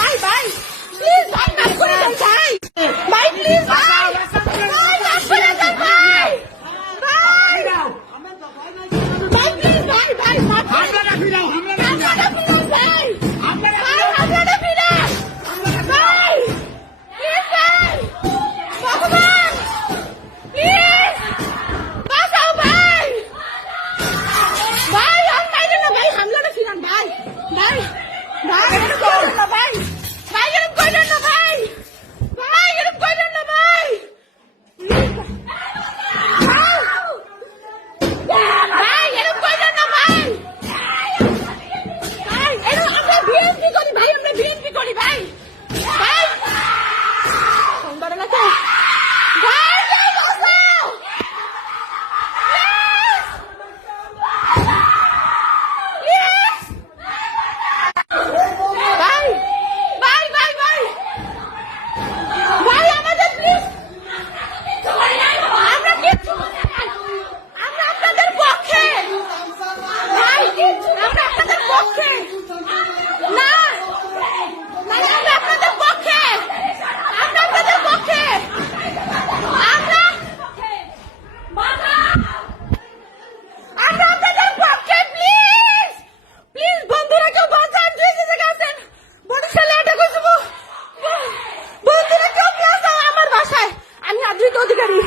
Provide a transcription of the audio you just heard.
ভাই ভাই প্লিজ ভাই মাফ করে দেন ভাই ভাই প্লিজ ভাই ভাই মাফ করে দেন ভাই ভাই ভাই প্লিজ ভাই ভাই মাফ করে দেন ভাই আপনারা ফিরে ভাই প্লিজ ভাই ভগবান প্লিজ বাঁচাও ভাই ভাই আর মাইরে না ভাই হামলাটা ফিরান ভাই ভাই ভাই এরকম করেন না ভাই ভাই এরকম করেন না ভাই ভাই এরকম করেন না ভাই ভাই এরকম করেন না ভাই ভাই এরকম আমরা বিএনপি করি ভাই আমরা বিএনপি করি ভাই ভাই সুন্দর না তো ভাই বাঁচাও ভাই ভাই ভাই ভাই ভাই আমাদের প্লিজ আমরা কিচ্ছু আমরা আপনাদের পক্ষে ভাই আমরা আপনাদের পক্ষে না মানে আমরা আপনাদের পক্ষে আমরা আপনাদের পক্ষে আমরা আমরা আপনাদের পক্ষে প্লিজ প্লিজ বন্ধুরা কেউ বাঁচান যে জায়গায় আছেন বরিশালে এটা করছি বন্ধুরা কেউ প্লিজ আমার বাসায় আমি আদ্রিত অধিকারী